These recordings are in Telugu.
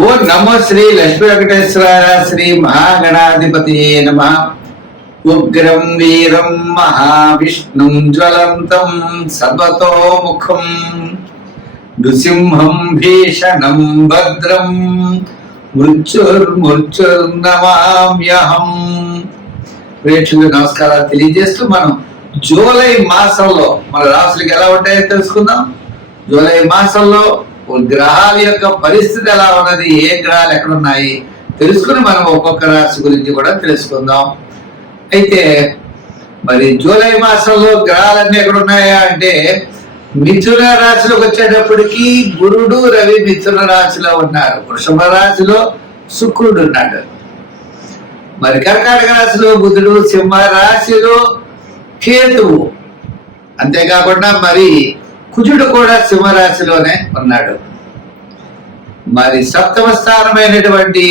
ఓ నమో శ్రీ లక్ష్మీ వెంకటేశ్వర శ్రీ మహాగణాధిపతి నమ. ఉగ్రం వీరం మహావిష్ణుం జ్వలంతం సర్వతోముఖం నృసింహం భీషణం భద్రం మృత్యుర్నమామ్యహం. ప్రేక్షకులకు నమస్కారాలు తెలియజేస్తూ మనం జూలై మాసంలో మన రాశులకు ఎలా ఉంటాయో తెలుసుకుందాం. జూలై మాసంలో గ్రహాల యొక్క పరిస్థితి ఎలా ఉన్నది, ఏ గ్రహాలు ఎక్కడ ఉన్నాయి తెలుసుకుని మనం ఒక్కొక్క రాశి గురించి కూడా తెలుసుకుందాం. అయితే మరి జూలై మాసంలో గ్రహాలన్నీ ఎక్కడ ఉన్నాయా అంటే మిథున రాశిలోకి వచ్చేటప్పటికి గురుడు రవి మిథున రాశిలో ఉన్నారు. వృషభ రాశిలో శుక్రుడు ఉన్నాడు. మరి కర్కాటక రాశిలో బుధుడు, సింహ రాశిలో కేతువు, అంతేకాకుండా మరి కుజుడు కూడా సింహరాశిలోనే ఉన్నాడు. మరి సప్తమ స్థానమైనటువంటి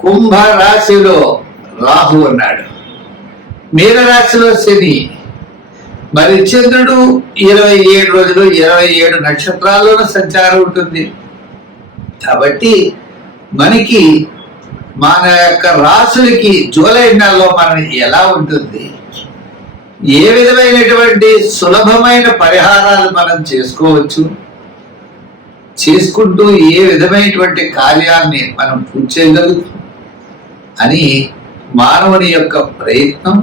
కుంభ రాశిలో రాహు ఉన్నాడు. మీనరాశిలో శని. మరి చంద్రుడు 27 రోజులు 27 నక్షత్రాల్లోనూ సంచారం ఉంటుంది. కాబట్టి మనకి మన యొక్క రాశులకి జూలై నెలలో మనం ఎలా ఉంటుంది, ఏ విధమైనటువంటి సులభమైన పరిహారాలు మనం చేసుకోవచ్చు, చేసుకుంటూ ఏ విధమైనటువంటి కార్యాన్ని మనం పూర్తి చేయగలుగుతాం అని మానవుని యొక్క ప్రయత్నం.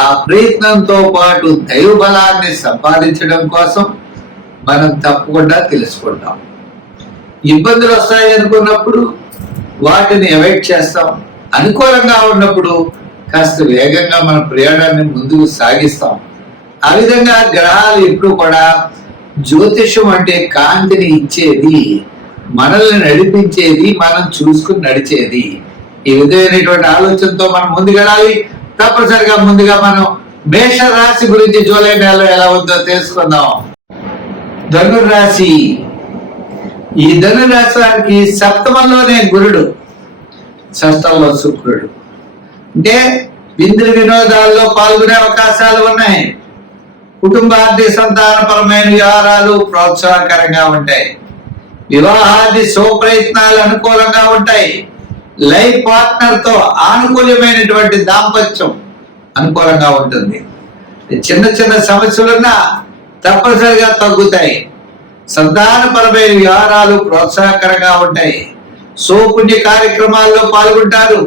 ఆ ప్రయత్నంతో పాటు దైవ బలాన్ని సంపాదించడం కోసం మనం తప్పకుండా తెలుసుకుంటాం. ఇబ్బందులు వస్తాయి అనుకున్నప్పుడు వాటిని అవాయిడ్ చేస్తాం. అనుకూలంగా ఉన్నప్పుడు కాస్త వేగంగా మన ప్రయాణాన్ని ముందుకు సాగిస్తాం. ఆ విధంగా గ్రహాలు ఎప్పుడు కూడా జ్యోతిషం అంటే కాంతిని ఇచ్చేది, మనల్ని నడిపించేది, మనం చూసుకుని నడిచేది. ఈ విధమైనటువంటి ఆలోచనతో మనం ముందుకెళ్ళాలి. తప్పనిసరిగా ముందుగా మనం మేష రాశి గురించి జూలై నెలలో ఎలా ఉందో తెలుసుకుందాం. ధనుర్రాశి. ఈ ధనుర్రాశి వారికి సప్తమంలోనే గురుడు, షష్టంలో శుక్రుడు. అంటే విందు వినోదాల్లో పాల్గొనే అవకాశాలు ఉన్నాయి. కుటుంబాది సంతానపరమైన వ్యవహారాలు ప్రోత్సాహకరంగా ఉంటాయి. వివాహాది శుభప్రయత్నాలు అనుకూలంగా ఉంటాయి. లైఫ్ పార్ట్నర్ తో ఆనుకూల్యమైనటువంటి దాంపత్యం అనుకూలంగా ఉంటుంది. చిన్న చిన్న సమస్యలున్నా తప్పనిసరిగా తగ్గుతాయి. సంతానపరమైన వ్యవహారాలు ప్రోత్సాహకరంగా ఉంటాయి. సోపుణ్య కార్యక్రమాల్లో పాల్గొంటారు.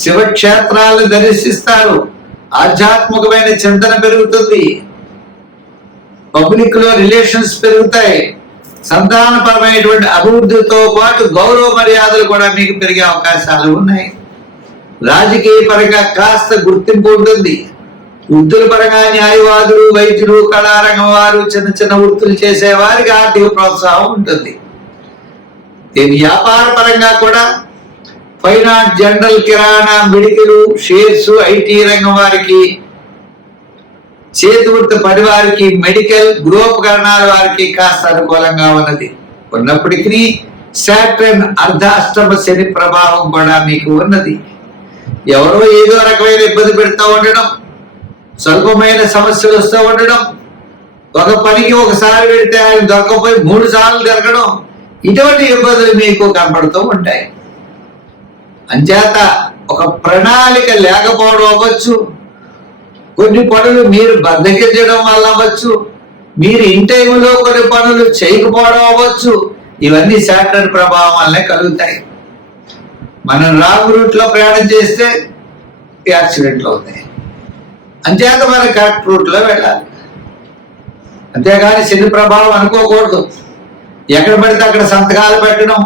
శివక్షేత్రాలను దర్శిస్తారు. ఆధ్యాత్మికమైన చింతన పెరుగుతుంది. పబ్లిక్ లో రిలేషన్స్ పెరుగుతాయి. సంతానపరమైనటువంటి అభివృద్ధితో పాటు గౌరవ మర్యాదలు కూడా మీకు పెరిగే అవకాశాలు ఉన్నాయి. రాజకీయ పరంగా కాస్త గుర్తింపు ఉంటుంది. వృత్తుల పరంగా న్యాయవాదులు, వైద్యులు, కళారంగం వారు, చిన్న చిన్న వృత్తులు చేసే వారికి ఆర్థిక ప్రోత్సాహం ఉంటుంది. వ్యాపార పరంగా కూడా finance, general, kirana, medical, shares, IT రంగం వారికి, చేతి వృత్తి పని వారికి, మెడికల్, గృహోపకరణాల వారికి కాస్త అనుకూలంగా ఉన్నప్పటికీ సాటర్న్ అర్ధాష్టమ శని ప్రభావం కూడా మీకు ఉన్నది. ఎవరో ఏదో రకమైన ఇబ్బంది పెడుతూ ఉండడం, స్వల్పమైన సమస్యలు వస్తూ ఉండడం, ఒక పనికి ఒకసారి పెడితే ఆయన దొరకపోయి 3 సార్లు జరగడం, ఇటువంటి ఇబ్బందులు మీకు కనపడుతూ ఉంటాయి. అంచేత ఒక ప్రణాళిక లేకపోవడం అవ్వచ్చు, కొన్ని పనులు మీరు బద్దకించడం వల్ల అవ్వచ్చు, మీరు ఇన్ టైంలో కొన్ని పనులు చేయకపోవడం అవ్వచ్చు. ఇవన్నీ సాటర్న్ ప్రభావం వల్లే కలుగుతాయి. మనం రాంగ్ రూట్ లో ప్రయాణం చేస్తే యాక్సిడెంట్లు అవుతాయి. అంచేత మనం కరెక్ట్ రూట్ లో వెళ్ళాలి. అంతేగాని శని ప్రభావం అనుకోకూడదు. ఎక్కడ పడితే అక్కడ సంతకాలు పెట్టడం,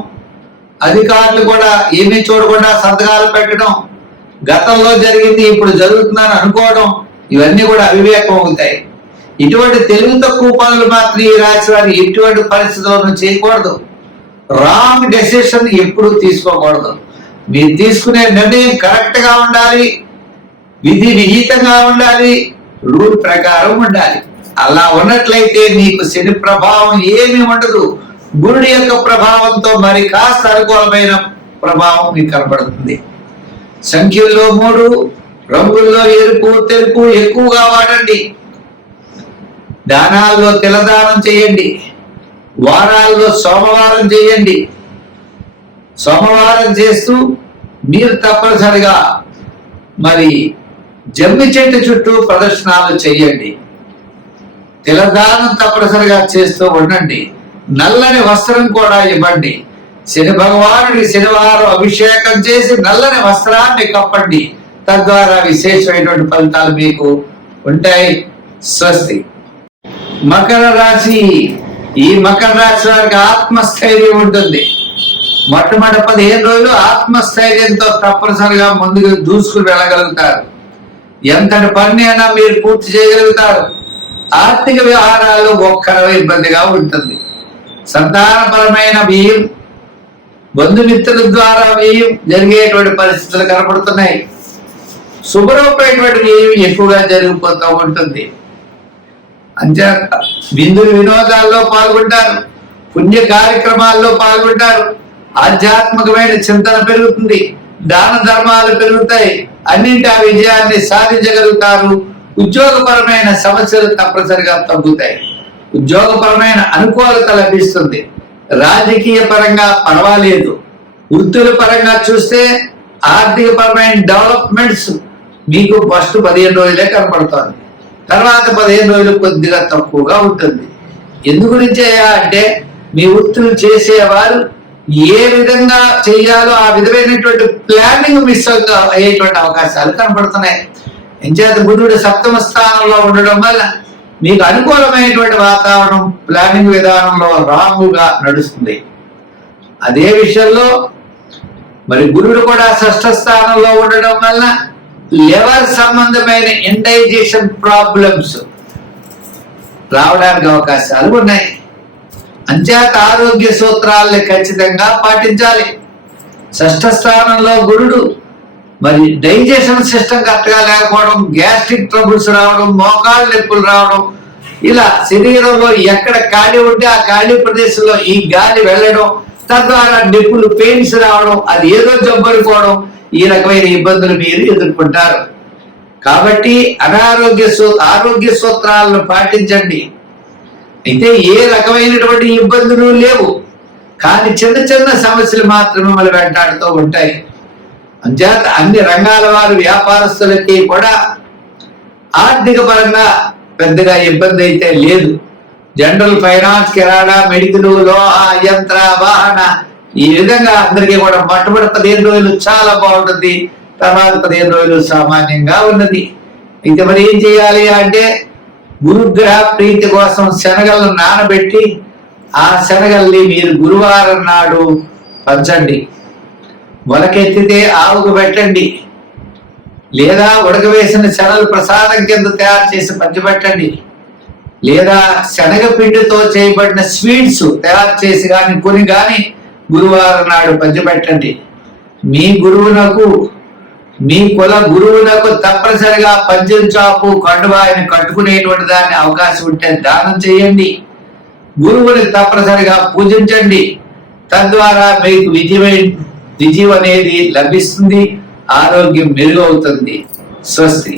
అధికారులు కూడా ఏమీ చూడకుండా సంతకాలు పెట్టడం, గతంలో జరిగింది ఇప్పుడు జరుగుతుందని అనుకోవడం, ఇవన్నీ కూడా అవివేకం అవుతాయి. ఇటువంటి తెలివి తక్కువ పనులు మాత్రం ఈ రాశి వారు ఎటువంటి పరిస్థితులను చేయకూడదు. రాంగ్ డెసిషన్ ఎప్పుడు తీసుకోకూడదు. మీరు తీసుకునే నిర్ణయం కరెక్ట్ గా ఉండాలి, విధి విహితంగా ఉండాలి, రూల్ ప్రకారం ఉండాలి. అలా ఉన్నట్లయితే మీకు శని ప్రభావం ఏమీ ఉండదు. గురుడి యొక్క ప్రభావంతో మరి కాస్త అనుకూలమైన ప్రభావం మీకు కనపడుతుంది. సంఖ్యల్లో 3, రంగుల్లో ఎరుపు, తెలుపు ఎక్కువగా వాడండి. దానాల్లో తిలదానం చేయండి. వారాల్లో సోమవారం చేయండి. సోమవారం చేస్తూ మీరు తప్పనిసరిగా మరి జమ్మి చెట్టు చుట్టూ ప్రదర్శనలు చేయండి. తిలదానం తప్పనిసరిగా చేస్తూ ఉండండి. నల్లని వస్త్రం కూడా ఇవ్వండి. శని భగవానుడి శనివారం అభిషేకం చేసి నల్లని వస్త్రాన్ని కప్పండి. తద్వారా విశేషమైనటువంటి ఫలితాలు మీకు ఉంటాయి. స్వస్తి. మకర రాశి. ఈ మకర రాశి వారికి ఆత్మస్థైర్యం ఉంటుంది. మొట్టమొదటి 15 రోజులు ఆత్మస్థైర్యంతో తప్పనిసరిగా ముందుకు దూసుకుని వెళ్ళగలుగుతారు. ఎంతటి పని అయినా మీరు పూర్తి చేయగలుగుతారు. ఆర్థిక వ్యవహారాల్లో ఒక్కరవ ఇబ్బందిగా ఉంటుంది. సంతానపరమైన వ్యయం, బంధుమిత్రుల ద్వారా వ్యయం జరిగేటువంటి పరిస్థితులు కనపడుతున్నాయి. శుభ్రమైనటువంటి వ్యయం ఎక్కువగా జరిగిపోతూ ఉంటుంది. అంతే విందులు వినోదాల్లో పాల్గొంటారు, పుణ్య కార్యక్రమాల్లో పాల్గొంటారు, ఆధ్యాత్మికమైన చింతన పెరుగుతుంది, దాన ధర్మాలు పెరుగుతాయి, అన్నింటి ఆ విజయాన్ని సాధించగలుగుతారు. ఉద్యోగపరమైన సమస్యలు తప్పనిసరిగా తగ్గుతాయి. ఉద్యోగపరమైన అనుకూలత లభిస్తుంది. రాజకీయ పరంగా పర్వాలేదు. వృత్తుల పరంగా చూస్తే ఆర్థిక పరమైన డెవలప్మెంట్స్ మీకు ఫస్ట్ 15 రోజులే కనపడుతోంది. తర్వాత 15 రోజులు కొద్దిగా తక్కువగా ఉంటుంది. ఎందు గురించి అంటే మీ వృత్తులు చేసేవారు ఏ విధంగా చేయాలో ఆ విధమైనటువంటి ప్లానింగ్ మిస్ అయ్యేటువంటి అవకాశాలు కనపడుతున్నాయి. ఎంచేత బుధుడు 7వ స్థానంలో ఉండడం వల్ల మీకు అనుకూలమైనటువంటి వాతావరణం ప్లానింగ్ విధానంలో రాంగుగా నడుస్తుంది. అదే విషయంలో మరి గురుడు కూడా 6వ స్థానంలో ఉండడం వల్ల లివర్ సంబంధమైన ఇండైజెషన్ ప్రాబ్లమ్స్ రావడానికి అవకాశాలు ఉన్నాయి. అంచేత ఆరోగ్య సూత్రాలని ఖచ్చితంగా పాటించాలి. 6వ స్థానంలో గురుడు మరి డైజెషన్ సిస్టమ్ కరెక్ట్గా లేకపోవడం, గ్యాస్ట్రిక్ ట్రబుల్స్ రావడం, మోకాళ్ళ నొప్పులు రావడం, ఇలా శరీరంలో ఎక్కడ ఖాళీ ఉంటే ఆ ఖాళీ ప్రదేశంలో ఈ గాలి వెళ్ళడం, తద్వారా నొప్పులు, పెయిన్స్ రావడం, అది ఏదో జబ్బు అనుకోవడం, ఈ రకమైన ఇబ్బందులు మీరు ఎదుర్కొంటారు. కాబట్టి ఆరోగ్య సూత్రాలను పాటించండి. అయితే ఏ రకమైనటువంటి ఇబ్బందులు లేవు, కానీ చిన్న చిన్న సమస్యలు మాత్రమే మిమ్మల్ని వెంటాడుతూ ఉంటాయి. అంచేత అన్ని రంగాల వారు వ్యాపారస్తులకి కూడా ఆర్థిక పరంగా పెద్దగా ఇబ్బంది అయితే లేదు. జనరల్ ఫైనాన్స్, కిరాణా, మెడికల్, లోహ, యంత్ర, వాహన, ఈ విధంగా అందరికీ కూడా మొట్టమొదటి 15 రోజులు చాలా బాగుంటుంది. తర్వాత 15 రోజులు సామాన్యంగా ఉన్నది. అయితే మరి ఏం చేయాలి అంటే గురుగ్రహ ప్రీతి కోసం శనగలను నానబెట్టి ఆ శనగల్ని మీరు గురువారం నాడు పంచండి. మొలకెత్తితే ఆవుకు పెట్టండి, లేదా ఉడకవేసిన శనగలు ప్రసాదం కింద తయారు చేసి పంచిపెట్టండి, లేదా శనగపిండితో చేయబడిన స్వీట్స్ తయారు చేసి కానీ కొని కానీ గురువారం నాడు పంచిపెట్టండి. మీ గురువునకు, మీ కుల గురువునకు తప్పనిసరిగా పంచెం చాపు కండువాయిని కట్టుకునేటువంటి దాన్ని అవకాశం ఉంటే దానం చేయండి. గురువుని తప్పనిసరిగా పూజించండి. తద్వారా మీకు విజయం అనేది లభిస్తుంది, ఆరోగ్యం మెరుగవుతుంది. స్వస్తి.